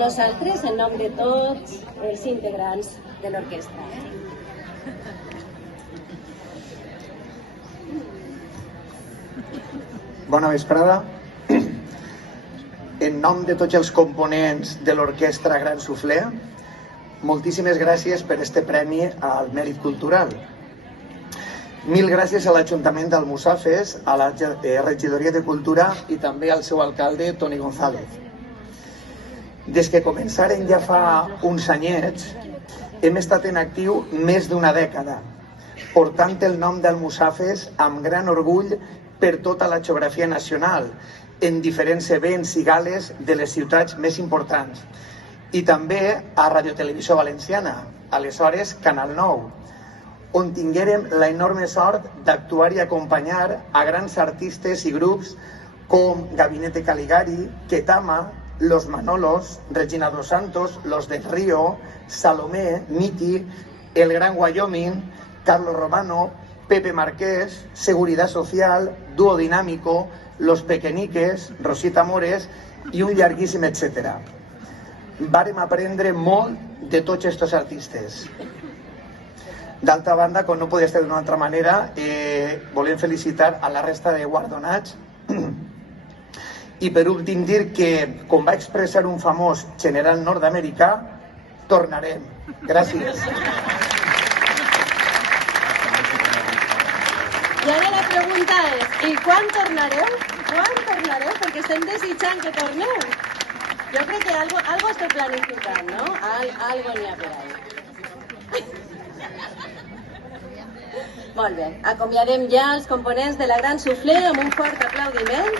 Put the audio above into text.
nosaltres en nom de tots els integrants de l'orquestra. Bona vesprada. En nom de tots els components de l'Orquestra Gran Suflé, moltíssimes gràcies per este premi al mèrit cultural. Mil gràcies a l'Ajuntament d'Almussafes, a la Regidoria de Cultura i també al seu alcalde, Toni González. Des que començaren ja fa uns anyets, hem estat en actiu més d'una dècada, portant el nom d'Almussafes amb gran orgull per tota la geografia nacional, en diferents events i gales de les ciutats més importants, i també a Radio Televisió Valenciana, aleshores Canal 9, on tinguérem la enorme sort d'actuar i acompanyar a grans artistes i grups com Gabinete Caligari, Ketama, Los Manolos, Regina dos Santos, Los del Río, Salomé, Miti, El Gran Wyoming, Carlos Romano, Pepe Marqués, Seguridad Social, Dúo Dinámico, Los Pequeñiques, Rosita Mores i un llarguíssim etcètera. Vàrem aprendre molt de tots aquests artistes. D'altra banda, com no podia ser d'una altra manera, volem felicitar a la resta de guardonats i per últim dir que, com va expressar un famós general nord-americà, tornarem. Gràcies. I ara la pregunta és, i quan tornareu? Quan tornareu? Perquè estem desitjant que torneu. Jo crec que algo esteu planificant, no? Algo n'hi ha per ahí. Molt bé, acomiadem ja els components de la Gran Suflé amb un fort aplaudiment.